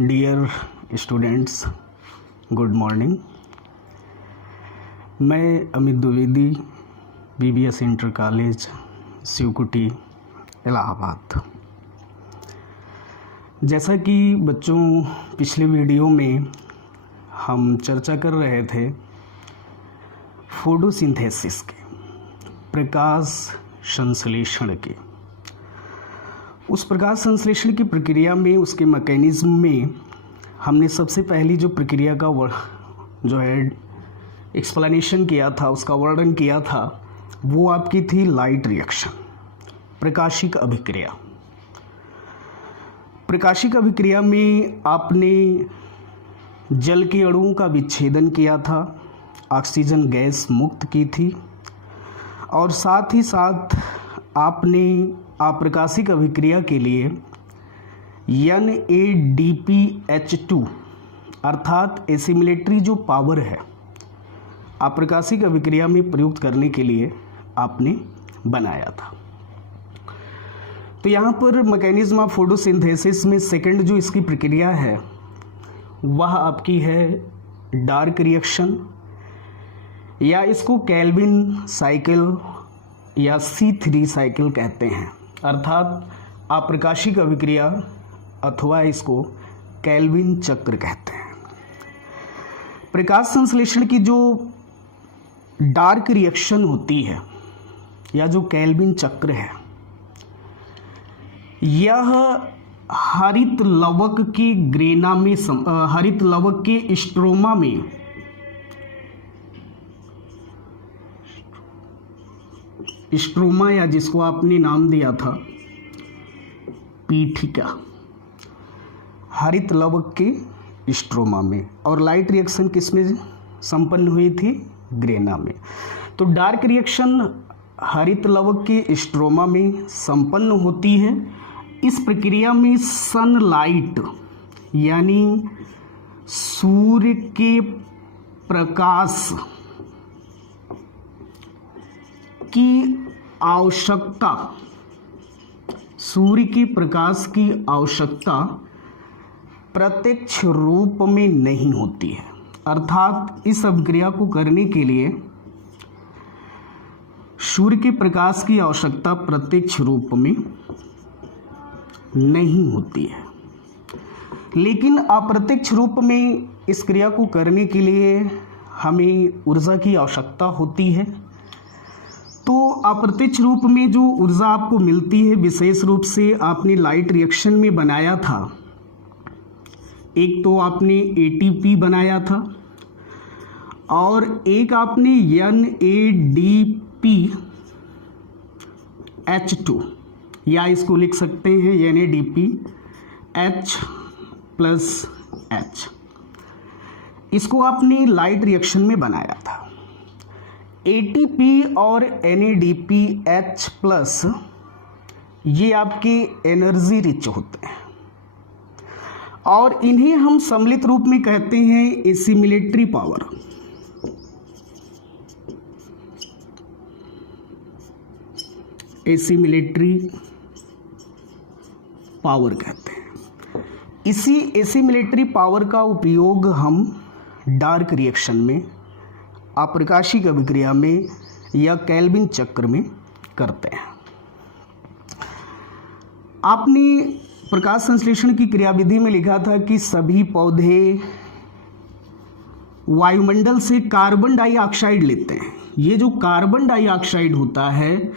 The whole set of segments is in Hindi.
Dear students, good morning. मैं Amit Dwivedi, BBS inter college, Shivkuti, Allahabad. जैसा कि बच्चों पिछले वीडियो में हम चर्चा कर रहे थे फोटोसिंथेसिस के, प्रकाश संश्लेषण के, उस प्रकाश संश्लेषण की प्रक्रिया में, उसके मैकेनिज्म में हमने सबसे पहली जो प्रक्रिया का जो है एक्सप्लेनेशन किया था, उसका वर्णन किया था, वो आपकी थी लाइट रिएक्शन, प्रकाशिक अभिक्रिया। प्रकाशिक अभिक्रिया में आपने जल के अणुओं का विच्छेदन किया था, ऑक्सीजन गैस मुक्त की थी, और साथ ही साथ आपने अप्रकाशिक अभिक्रिया के लिए NADPH2 अर्थात एसिमिलेटरी जो पावर है अप्रकाशिक अभिक्रिया में प्रयुक्त करने के लिए आपने बनाया था। तो यहाँ पर मैकेनिज्म ऑफ फोटोसिंथेसिस में सेकंड जो इसकी प्रक्रिया है वह आपकी है डार्क रिएक्शन, या इसको केल्विन साइकिल या C3 साइकिल कहते हैं, अर्थात अप्रकाशिक अभिक्रिया अथवा इसको केल्विन चक्र कहते हैं। प्रकाश संश्लेषण की जो डार्क रिएक्शन होती है या जो केल्विन चक्र है, यह हरित लवक के ग्रेना में हरित लवक के स्ट्रोमा में स्ट्रोमा, या जिसको आपने नाम दिया था पीठिका, हरित लवक के स्ट्रोमा में, और लाइट रिएक्शन किसमें संपन्न हुई थी? ग्रेना में। तो डार्क रिएक्शन हरित लवक के स्ट्रोमा में संपन्न होती है। इस प्रक्रिया में सनलाइट यानी सूर्य के प्रकाश की आवश्यकता, सूर्य के प्रकाश की आवश्यकता प्रत्यक्ष रूप में नहीं होती है, अर्थात इस अभिक्रिया को करने के लिए सूर्य के प्रकाश की आवश्यकता प्रत्यक्ष रूप में नहीं होती है, लेकिन अप्रत्यक्ष रूप में इस क्रिया को करने के लिए हमें ऊर्जा की आवश्यकता होती है। तो अप्रत्यक्ष रूप में जो ऊर्जा आपको मिलती है, विशेष रूप से आपने लाइट रिएक्शन में बनाया था, एक तो आपने ATP बनाया था और एक आपने NADPH2, या इसको लिख सकते हैं NADPH+H, इसको आपने लाइट रिएक्शन में बनाया था। ATP और NADPH+ ये आपके एनर्जी रिच होते हैं और इन्हें हम सम्मिलित रूप में कहते हैं एसिमिलेटरी पावर। एसिमिलेटरी पावर कहते हैं। इसी एसिमिलेटरी पावर का उपयोग हम डार्क रिएक्शन में, अप्रकाशिक अभिक्रिया में या केल्विन चक्र में करते हैं। आपने प्रकाश संश्लेषण की क्रियाविधि में लिखा था कि सभी पौधे वायुमंडल से कार्बन डाइऑक्साइड लेते हैं। ये जो कार्बन डाइऑक्साइड होता है,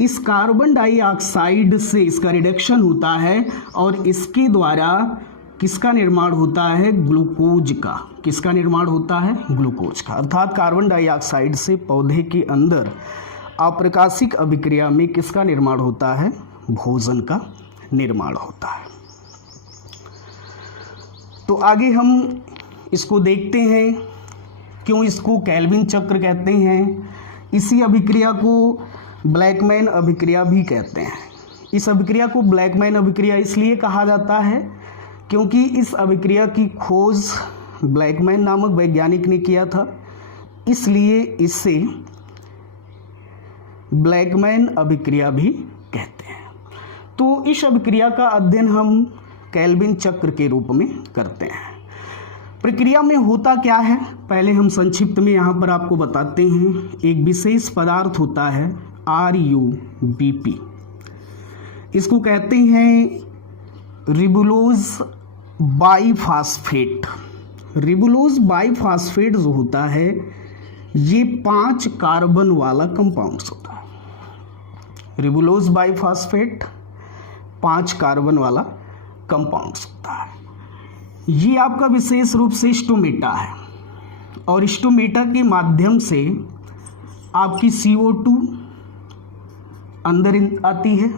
इस कार्बन डाइऑक्साइड से इसका रिडक्शन होता है और इसके द्वारा किसका निर्माण होता है? ग्लूकोज का। किसका निर्माण होता है? ग्लूकोज का। अर्थात कार्बन डाइऑक्साइड से पौधे के अंदर अप्रकाशिक अभिक्रिया में किसका निर्माण होता है? भोजन का निर्माण होता है। तो आगे हम इसको देखते हैं, क्यों इसको केल्विन चक्र कहते हैं। इसी अभिक्रिया को ब्लैकमैन अभिक्रिया भी कहते हैं। इस अभिक्रिया को ब्लैकमैन अभिक्रिया इसलिए कहा जाता है क्योंकि इस अभिक्रिया की खोज ब्लैकमैन नामक वैज्ञानिक ने किया था, इसलिए इससे ब्लैकमैन अभिक्रिया भी कहते हैं। तो इस अभिक्रिया का अध्ययन हम केल्विन चक्र के रूप में करते हैं। प्रक्रिया में होता क्या है, पहले हम संक्षिप्त में यहाँ पर आपको बताते हैं। एक विशेष पदार्थ होता है RuBP, इसको कहते हैं रिबुलोज बाइफास्फेट। रिबुलोज बाइफास्फेट जो होता है ये 5 कार्बन वाला कंपाउंड्स होता है। रिबुलोज बाइफास्फेट 5 कार्बन वाला कंपाउंड्स होता है। ये आपका विशेष रूप से स्टोमेटा है और स्टोमेटा के माध्यम से आपकी CO2 अंदर आती है।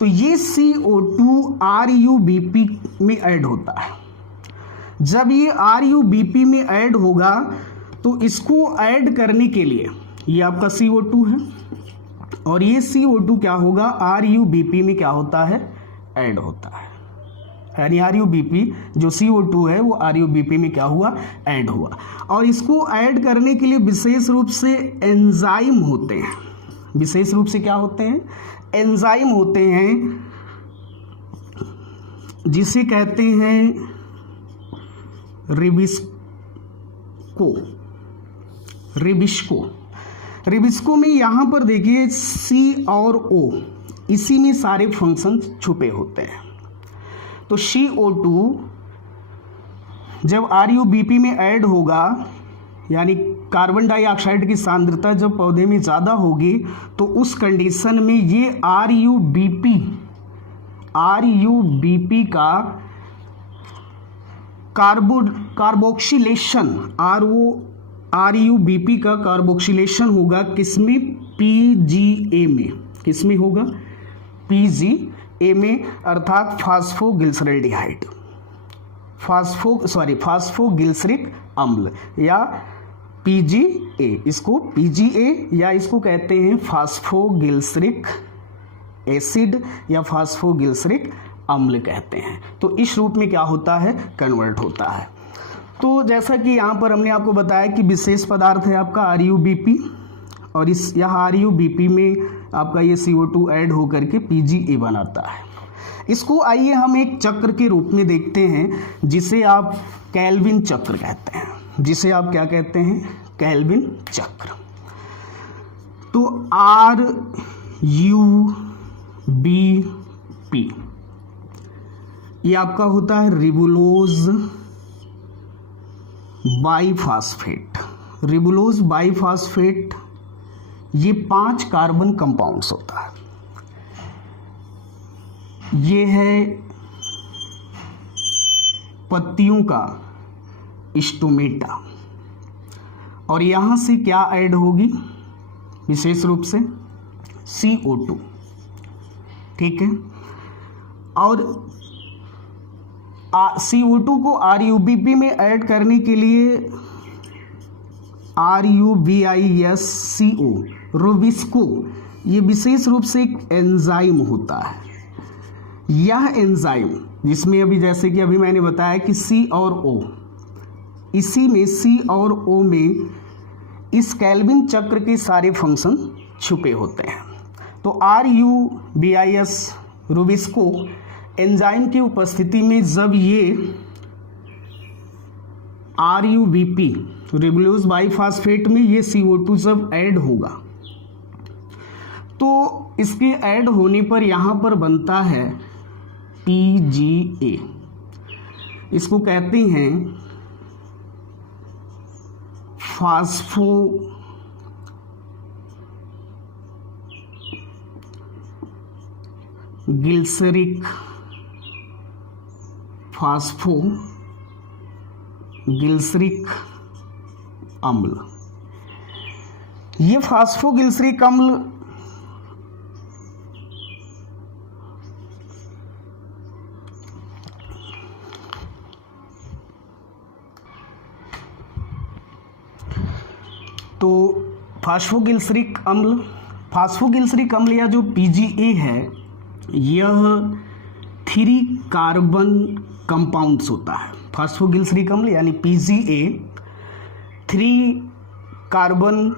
तो ये CO2 RuBP में ऐड होता है। जब ये RuBP में ऐड होगा तो इसको ऐड करने के लिए ये आपका CO2 है और ये CO2 क्या होगा, RuBP में क्या होता है, ऐड होता है। यानी RuBP जो CO2 है वो RuBP में क्या हुआ, ऐड हुआ। और इसको ऐड करने के लिए विशेष रूप से एंजाइम होते हैं। विशेष रूप से क्या होते हैं, एंजाइम होते हैं, जिसे कहते हैं रिबिस्को में यहाँ पर देखिए C और O, इसी में सारे फंक्शन छुपे होते हैं। तो CO2 जब RuBP में ऐड होगा, यानी कार्बन डाइऑक्साइड की सांद्रता जब पौधे में ज़्यादा होगी, तो उस कंडीशन में ये RuBP का कार्बोक्सिलेशन RuBP का कार्बोक्सिलेशन होगा किसमें, PGA में। किसमें होगा, PGA में, अर्थात फास्फोग्लिसरैल्डिहाइड, फास्फोग्लिसरिक अम्ल या PGA। इसको PGA या इसको कहते हैं फास्फोग्लिसरिक एसिड या फास्फोग्लिसरिक अम्ल कहते हैं। तो इस रूप में क्या होता है, कन्वर्ट होता है। तो जैसा कि यहाँ पर हमने आपको बताया कि विशेष पदार्थ है आपका RuBP और इस यहाँ RuBP में आपका ये CO2 ऐड होकर के PGA बनाता है। इसको आइए हम एक चक्र के रूप में देखते हैं, जिसे आप केल्विन चक्र कहते हैं। जिसे आप क्या कहते हैं, केल्विन चक्र। तो RuBP ये आपका होता है रिबुलोज बाइफास्फेट। रिबुलोज बाइफास्फेट ये 5 कार्बन कंपाउंड्स होता है। ये है पत्तियों का स्टोमेटा और यहां से क्या ऐड होगी, विशेष रूप से CO2, ठीक है। और CO2 को RuBP में ऐड करने के लिए RuBisco रुबिस्को ये विशेष रूप से एक एंजाइम होता है। यह एंजाइम जिसमें अभी जैसे कि अभी मैंने बताया कि C और O, इसी में C और O में इस केल्विन चक्र के सारे फंक्शन छुपे होते हैं। तो RuBis रुबिस्को एंजाइम की उपस्थिति में जब ये RuBP रिबुलोज बाइफास्फेट में ये CO2 जब ऐड होगा, तो इसके ऐड होने पर यहाँ पर बनता है PGA। इसको कहते हैं फास्फोग्लिसरिक अम्ल। ये फास्फोग्लिसरिक अम्ल तो फास्फोग्लिसरिक अम्ल या जो PGA है, यह 3 कार्बन कंपाउंड्स होता है। फास्फोग्लिसरिक अम्ल यानी PGA 3 कार्बन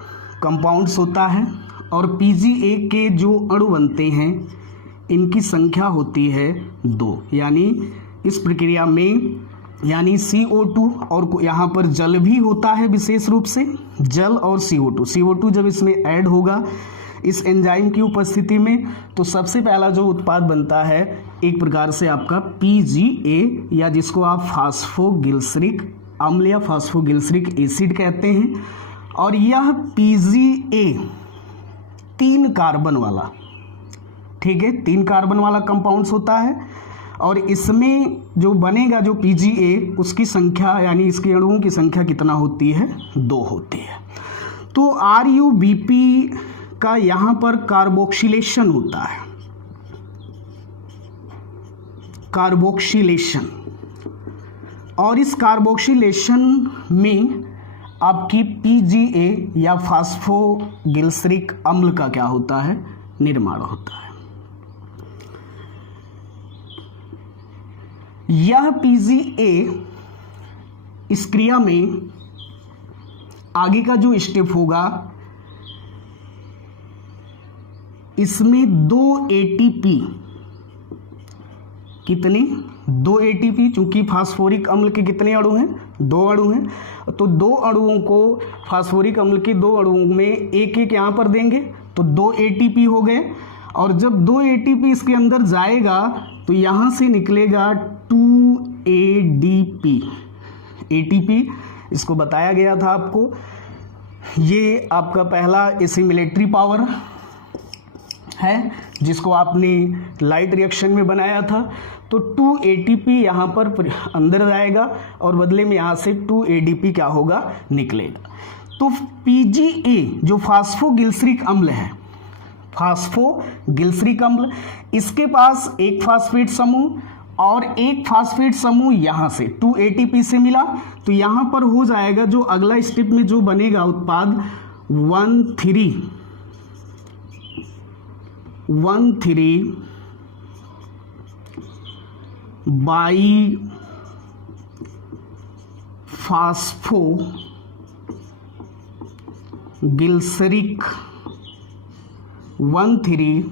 कंपाउंड्स होता है और PGA के जो अणु बनते हैं इनकी संख्या होती है 2। यानी इस प्रक्रिया में यानी CO2 और यहाँ पर जल भी होता है, विशेष रूप से जल और CO2 जब इसमें ऐड होगा इस एंजाइम की उपस्थिति में, तो सबसे पहला जो उत्पाद बनता है एक प्रकार से आपका PGA, या जिसको आप फास्फोगिल्सरिक अम्ल या फास्फोगिल्सरिक एसिड कहते हैं। और यह PGA 3 कार्बन वाला, ठीक है, 3 कार्बन वाला कंपाउंड्स होता है। और इसमें जो बनेगा जो PGA, उसकी संख्या यानी इसके अणुओं की संख्या कितना होती है? 2 होती है। तो RUBP का यहाँ पर कार्बोक्सिलेशन होता है, कार्बोक्सिलेशन। और इस कार्बोक्सिलेशन में आपकी PGA या फास्फोगिल्सरिक अम्ल का क्या होता है? निर्माण होता है। यह PGA इस क्रिया में आगे का जो स्टेप होगा, इसमें 2 ATP, कितने? 2 ATP, चूंकि फास्फोरिक अम्ल के कितने अणु हैं? 2 अणु हैं, तो 2 अणुओं को फास्फोरिक अम्ल के 2 अणुओं में एक एक यहाँ पर देंगे, तो 2 ATP हो गए। और जब 2 ATP इसके अंदर जाएगा तो यहाँ से निकलेगा 2 ADP। ATP इसको बताया गया था आपको, ये आपका पहला एसिमिलेटरी पावर है जिसको आपने लाइट रिएक्शन में बनाया था। तो 2 ATP यहाँ पर अंदर जाएगा और बदले में यहाँ से 2 ADP क्या होगा? निकलेगा। तो PGA जो फास्फोगिल्सरिक अम्ल है, फास्फोगिल्सरिक अम्ल, इसके पास एक फास्फेट समूह और एक फास्फेट समूह यहाँ से 2 ATP से मिला, तो यहाँ पर हो जाएगा जो अगला स्टेप में जो बनेगा उत्पाद 1,3 बाई फास्फोगिल्सरिक 1,3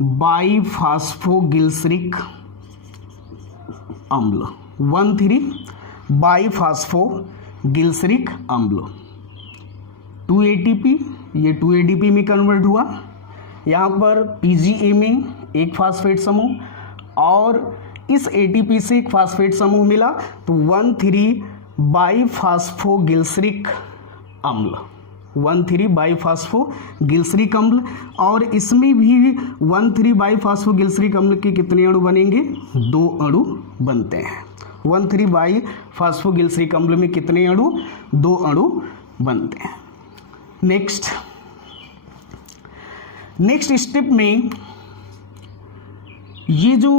बाई फास्फोगिल्सरिक अम्ल, 1,3 बाई फास्फोगिल्सरिक अम्ल। 2 ATP, ये 2 ADP में कन्वर्ट हुआ। यहाँ पर PGA में एक फास्फेट समूह और इस ATP से एक फास्फेट समूह मिला, तो 1,3 बाई फास्फोगिल्सरिक अम्ल, 1,3 बाई फास्फोगिल्सरिक अम्ल। और इसमें भी 1,3 बाई फास्फोगिल्सरिक अम्ल के कितने अणु बनेंगे? 2 अणु बनते हैं। 1,3 बाई फास्फोगिल्सरिक अम्ल में कितने अणु? 2 अणु बनते हैं। नेक्स्ट स्टेप में ये जो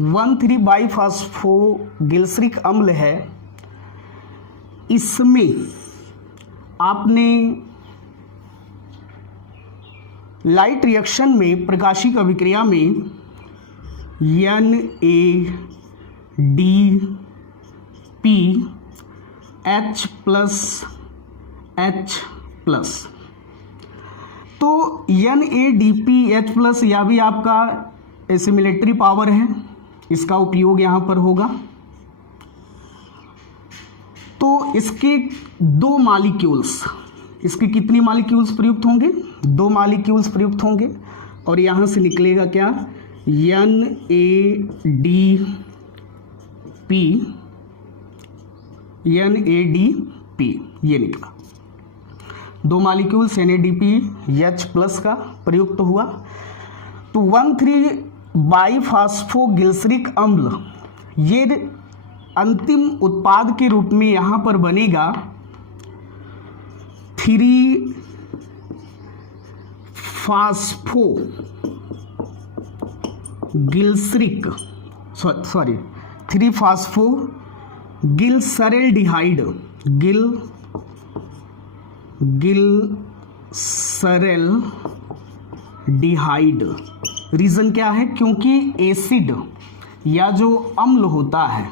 1,3 बाई फास्फोगिल्सरिक अम्ल है, इसमें आपने लाइट रिएक्शन में प्रकाशिक अभिक्रिया में NADPH+, तो NADPH+ यह भी आपका एसिमिलेटरी पावर है, इसका उपयोग यहाँ पर होगा। तो इसके 2 मॉलिक्यूल्स, इसके कितनी मॉलिक्यूल्स प्रयुक्त होंगे? 2 मॉलिक्यूल्स प्रयुक्त होंगे। और यहाँ से निकलेगा क्या? NADP, ये निकला। 2 मॉलिक्यूल्स NADPH+ का प्रयुक्त हुआ। तो 1,3 बाई फास्फोगिल्सरिक अम्ल ये अंतिम उत्पाद के रूप में यहाँ पर बनेगा 3 फास्फोगिल्सरैल्डिहाइड, गिल्सरैल्डिहाइड। रीज़न क्या है? क्योंकि एसिड या जो अम्ल होता है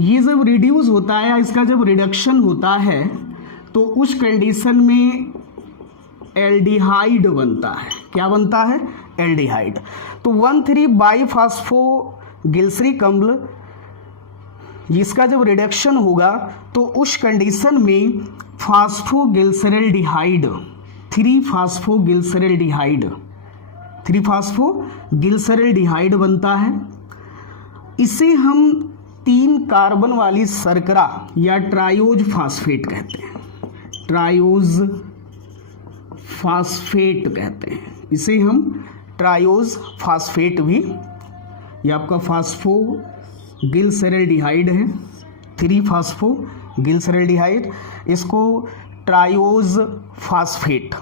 ये जब रिड्यूस होता है या इसका जब रिडक्शन होता है तो उस कंडीशन में एल्डिहाइड बनता है। क्या बनता है, एल्डिहाइड। तो 1,3 बाईफास्फोगिल्सरिक अम्ल, इसका जब रिडक्शन होगा तो उस कंडीशन में फास्फोगिल्सरैल्डिहाइड, 3-फास्फोगिल्सरैल्डिहाइड बनता है। इसे हम 3 कार्बन वाली शर्करा या ट्रायोज फास्फेट कहते हैं, ट्रायोज फास्फेट कहते हैं। इसे हम ट्रायोज फास्फेट भी, ये आपका फास्फोगिल्सरैल्डिहाइड है, 3-फास्फोगिल्सरैल्डिहाइड, इसको ट्रायोज फास्फेट।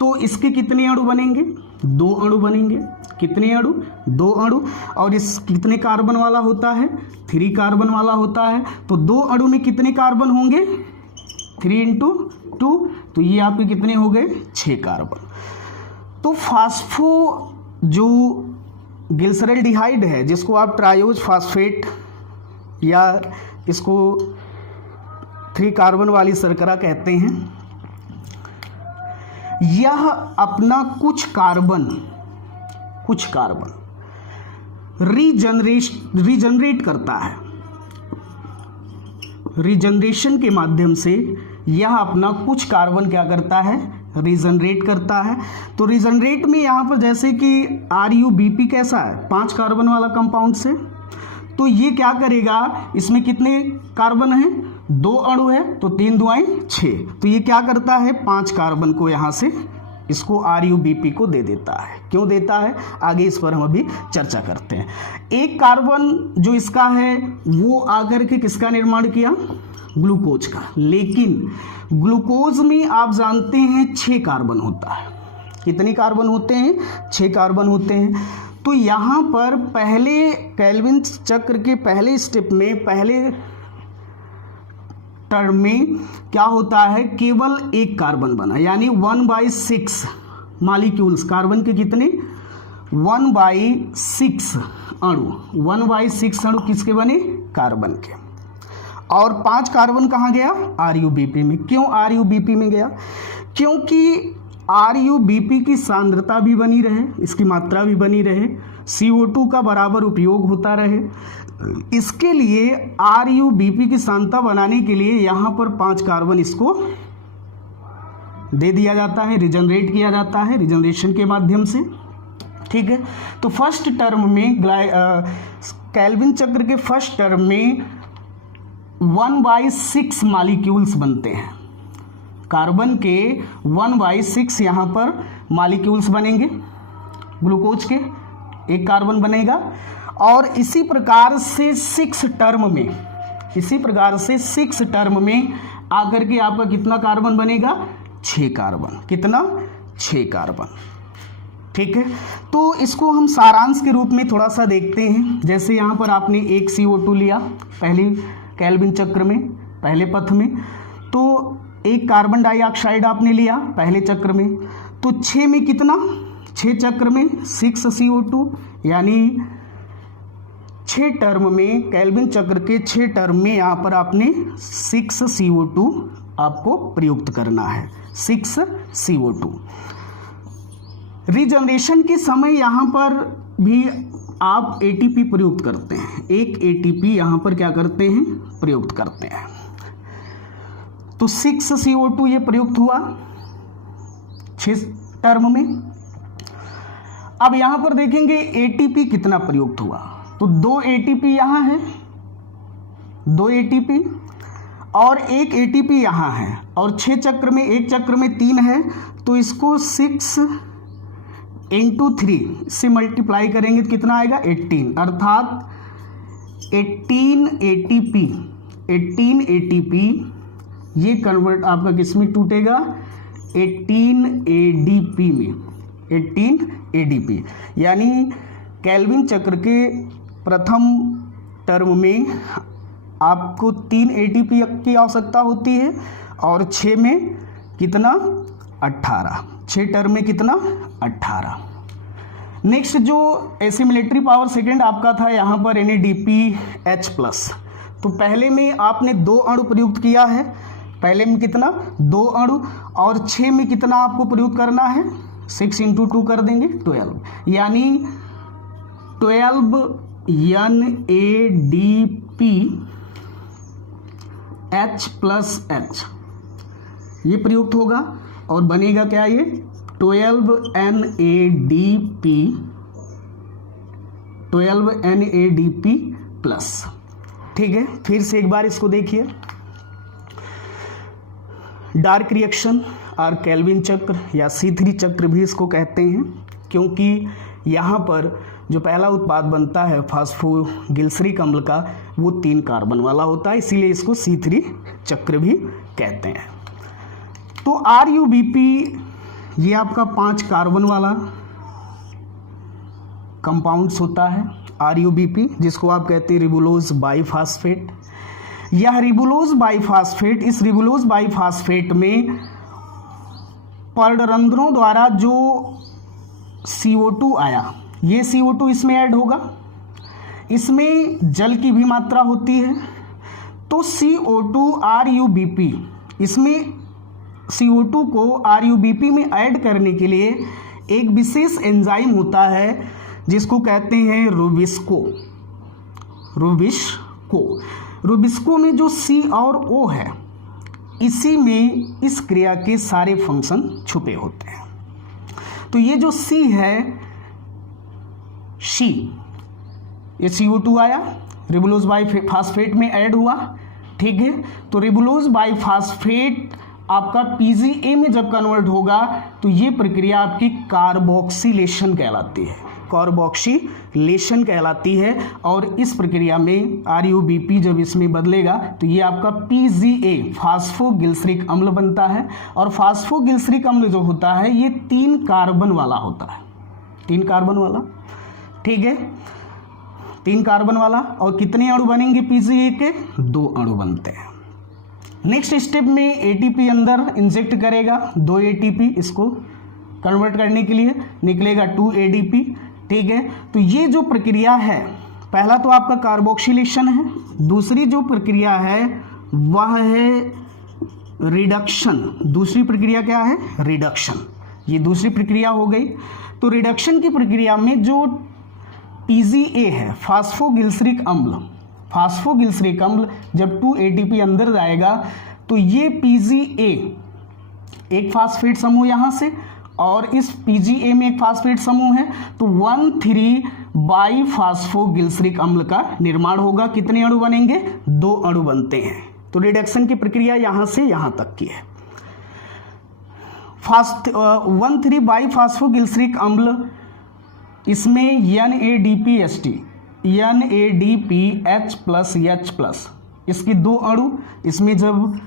तो इसके कितने अणु बनेंगे, 2 अणु बनेंगे। कितने अणु, 2 अणु। और इस कितने कार्बन वाला होता है, 3 कार्बन वाला होता है। तो 2 अणु में कितने कार्बन होंगे, 3 × 2, तो ये आपके कितने हो गए, 6 कार्बन। तो फास्फो जो गिल्सरैल्डिहाइड है, जिसको आप ट्रायोज फास्फेट या इसको 3 कार्बन वाली शर्करा कहते हैं, यह अपना कुछ कार्बन रीजनरेट करता है। रीजनरेशन के माध्यम से यह अपना कुछ कार्बन क्या करता है, रीजनरेट करता है। तो रीजनरेट में यहाँ पर जैसे कि RuBp कैसा है, 5 कार्बन वाला कंपाउंड से, तो ये क्या करेगा, इसमें कितने कार्बन हैं, 2 अणु है, तो 3 दुआएं 6, तो ये क्या करता है, 5 कार्बन को यहाँ से इसको RuBp को दे देता है। क्यों देता है, आगे इस पर हम अभी चर्चा करते हैं। 1 कार्बन जो इसका है वो आकर के किसका निर्माण किया, ग्लूकोज का। लेकिन ग्लूकोज में आप जानते हैं 6 कार्बन होता है। कितने कार्बन होते हैं, 6 कार्बन होते हैं। तो यहाँ पर पहले केल्विन चक्र के पहले स्टेप में, पहले टर्म में क्या होता है, केवल 1 कार्बन बना, यानी 1/6 मॉलिक्यूल्स, कार्बन के कितने, 1/6 अणु, 1/6 अणु किसके बने, कार्बन के। और 5 कार्बन कहाँ गया, RuBp में। क्यों RuBp में गया, क्योंकि RuBp की सांद्रता भी बनी रहे, इसकी मात्रा भी बनी रहे, CO2 का बराबर उपयोग होता रहे। इसके लिए RuBp की सांद्रता बनाने के लिए यहाँ पर 5 कार्बन इसको दे दिया जाता है, रिजनरेट किया जाता है, रिजनरेशन के माध्यम से। ठीक है, तो फर्स्ट टर्म में केल्विन चक्र के फर्स्ट टर्म में 1/6 मॉलिक्यूल्स बनते हैं। कार्बन के 1/6 यहाँ पर मॉलिक्यूल्स बनेंगे, ग्लूकोज के 1 कार्बन बनेगा। और इसी प्रकार से 6 टर्म में, इसी प्रकार से 6 टर्म में आकर के आपका कितना कार्बन बनेगा, 6 कार्बन। कितना, 6 कार्बन। ठीक है, तो इसको हम सारांश के रूप में थोड़ा सा देखते हैं। जैसे यहाँ पर आपने 1 CO2 लिया पहले केल्विन चक्र में, पहले पथ में, तो 1 कार्बन डाइऑक्साइड आपने लिया पहले चक्र में, तो 6 में कितना, 6 चक्र में 6 CO2, यानी 6 टर्म में, केल्विन चक्र के 6 टर्म में यहाँ पर आपने 6 CO2 आपको प्रयुक्त करना है, 6 CO2। रीजनरेशन के समय यहाँ पर भी आप ATP प्रयुक्त करते हैं, एक ATP यहाँ पर क्या करते हैं, प्रयुक्त करते हैं। तो 6 CO2 ये प्रयुक्त हुआ 6 टर्म में। अब यहाँ पर देखेंगे ATP कितना प्रयुक्त हुआ, तो 2 ATP यहाँ है, 2 ATP और 1 ATP यहाँ है, और 6 चक्र में, 1 चक्र में 3 है, तो इसको 6 × 3 से मल्टीप्लाई करेंगे तो कितना आएगा, 18, अर्थात 18 ATP ये कन्वर्ट आपका किस में टूटेगा, 18 ADP में, 18 ADP। यानी केल्विन चक्र के प्रथम टर्म में आपको 3 ATP की आवश्यकता होती है, और 6 में कितना, 18, 6 टर्म में कितना, 18। नेक्स्ट जो एसिमिलेटरी पावर सेकेंड आपका था यहाँ पर NADPH+, तो पहले में आपने 2 अणु प्रयुक्त किया है, पहले में कितना, 2 अणु, और 6 में कितना आपको प्रयुक्त करना है, 6 इंटू 2 कर देंगे 12, यानी 12 NADP H प्लस H ये प्रयुक्त होगा और बनेगा क्या ये 12 NADP प्लस। ठीक है, फिर से एक बार इसको देखिए। डार्क रिएक्शन और केल्विन चक्र या C3 चक्र भी इसको कहते हैं, क्योंकि यहाँ पर जो पहला उत्पाद बनता है फास्फोगिल्सरिक अम्ल का वो 3 कार्बन वाला होता है, इसीलिए इसको C3 चक्र भी कहते हैं। तो RUBP ये आपका 5 कार्बन वाला कंपाउंड्स होता है RUBP, जिसको आप कहते हैं रिबुलोज बाइफास्फेट। यह रिबुलोज बाइफास्फेट, इस रिबुलोज बाइफास्फेट में पर्णरंध्रों द्वारा जो CO2 आया, ये CO2 इसमें ऐड होगा, इसमें जल की भी मात्रा होती है। तो CO2 RUBP, इसमें CO2 को RUBP में ऐड करने के लिए एक विशेष एंजाइम होता है जिसको कहते हैं रुबिस्को में जो C और O है, इसी में इस क्रिया के सारे फंक्शन छुपे होते हैं। तो ये जो C है, ये CO2 आया, रिबुलोज बाइफास्फेट में ऐड हुआ। ठीक है, तो रिबुलोज बाइफास्फेट आपका PGA में जब कन्वर्ट होगा तो ये प्रक्रिया आपकी कार्बोक्सिलेशन कहलाती है, और इस प्रक्रिया में RUBP जब इसमें बदलेगा तो ये आपका PGA फास्फोगिल्सरिक अम्ल बनता है। और फास्फोगिल्सरिक अम्ल जो होता है ये 3 कार्बन वाला होता है, 3 कार्बन वाला। ठीक है, 3 कार्बन वाला, और कितने अणु बनेंगे PGA के? 2 अणु बनते हैं। नेक्स्ट स्टेप में ATP अंदर इंजेक्ट करेगा, 2 ATP इसको कन्वर्ट करने के लिए निकलेगा 2 ADP। ठीक है, तो ये जो प्रक्रिया है, पहला तो आपका कार्बोक्सिलेशन है, दूसरी जो प्रक्रिया है वह है रिडक्शन। दूसरी प्रक्रिया क्या है? रिडक्शन। ये दूसरी प्रक्रिया हो गई। तो रिडक्शन की प्रक्रिया में जो PGA है, फास्फोगिल्सरिक अम्ल जब 2 ATP अंदर जाएगा तो ये PGA एक फास्फेट समूह यहाँ से, और इस PGA में एक फास्फेट समूह है, तो 1,3 बाइफास्फोगिल्सरिक अम्ल का निर्माण होगा। कितने अणु बनेंगे? 2 अणु बनते हैं। तो रिडक्शन की प्रक्रिया यहाँ से यहाँ तक की है। 1,3 बाइफास्फोगिल्सरिक अम्ल, इसमें NADPH प्लस H प्लस, इसके 2 अणु इसमें जब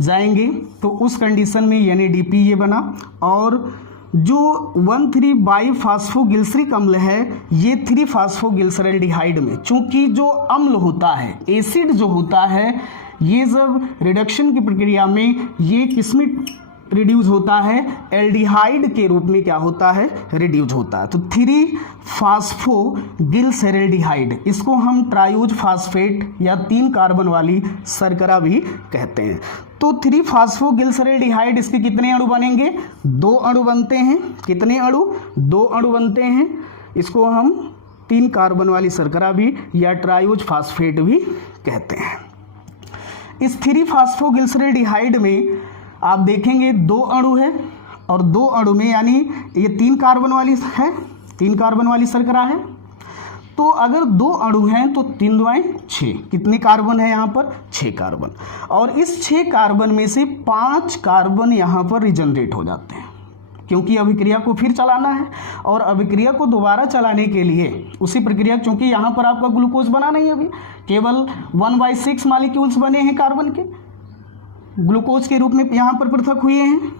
जाएंगे तो उस कंडीशन में NADP ये बना। और जो 1,3 बाइफास्फोगिल्सरिक अम्ल है, ये 3 फास्फोगिल्सरैल्डिहाइड में, चूंकि जो अम्ल होता है, एसिड जो होता है, ये जब रिडक्शन की प्रक्रिया में ये किसमें रिड्यूस होता है? एल्डिहाइड के रूप में क्या होता है? रिड्यूस होता है। तो 3 फास्फोगिल्सरैल्डिहाइड, इसको हम ट्रायोज फास्फेट या 3 कार्बन वाली शर्करा भी कहते हैं। तो 3 फास्फोगिल्सरैल्डिहाइड, इसके कितने अणु बनेंगे? 2 अणु बनते हैं। कितने अणु? 2 अणु बनते हैं। इसको हम 3 कार्बन वाली शर्करा भी या ट्रायोज फास्फेट भी कहते हैं। इस 3 फास्फोगिल्सरैल्डिहाइड में आप देखेंगे 2 अणु है, और 2 अणु में यानी ये 3 कार्बन वाली है, 3 कार्बन वाली शर्करा है। तो अगर 2 अणु हैं तो 3 2 6, कितने कार्बन है यहाँ पर? 6 कार्बन। और इस 6 कार्बन में से 5 कार्बन यहाँ पर रिजनरेट हो जाते हैं, क्योंकि अभिक्रिया को फिर चलाना है। और अभिक्रिया को दोबारा चलाने के लिए उसी प्रक्रिया, क्योंकि यहाँ पर आपका ग्लूकोज बना नहीं, अभी केवल 1/6 मॉलिक्यूल्स बने हैं कार्बन के, ग्लूकोज के रूप में यहाँ पर पृथक हुए हैं।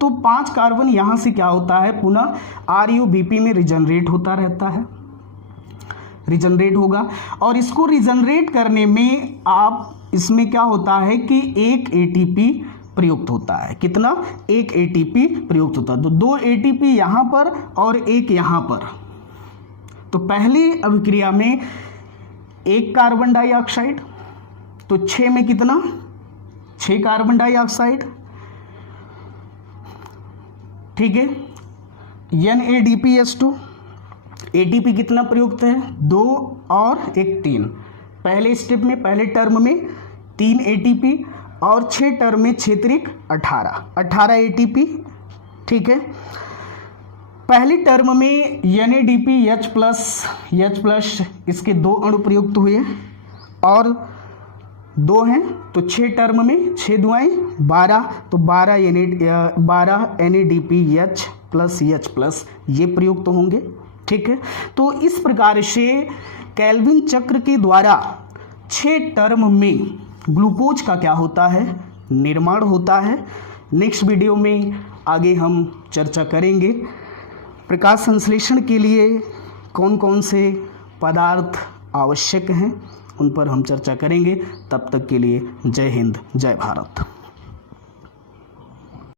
तो 5 कार्बन यहाँ से क्या होता है? पुनः RUBP में रिजनरेट होता रहता है, रिजनरेट होगा। और इसको रिजनरेट करने में आप, इसमें क्या होता है कि 1 ATP प्रयुक्त होता है। कितना? 1 ATP प्रयुक्त होता है। तो 2 ATP यहाँ पर और 1 यहाँ पर। तो पहली अभिक्रिया में 1 कार्बन डाइऑक्साइड, तो 6 में कितना? 6 कार्बन डाइऑक्साइड। ठीक है, NADPH2 ATP कितना प्रयुक्त है 2 और 1 3। पहले स्टेप में पहले टर्म में 3 ATP और 6 टर्म में 6 त्रिक 18 ATP। ठीक है, पहली टर्म में NADPH+ इसके 2 अणु प्रयुक्त हुए और 2 हैं तो 6 टर्म में 6 दुआएं 12 तो 12 NADPH+H+ ये प्रयुक्त होंगे। ठीक है, तो इस प्रकार से केल्विन चक्र के द्वारा 6 टर्म में ग्लूकोज का क्या होता है निर्माण होता है। नेक्स्ट वीडियो में आगे हम चर्चा करेंगे प्रकाश संश्लेषण के लिए कौन कौन से पदार्थ आवश्यक हैं, उन पर हम चर्चा करेंगे। तब तक के लिए जय हिंद जय भारत।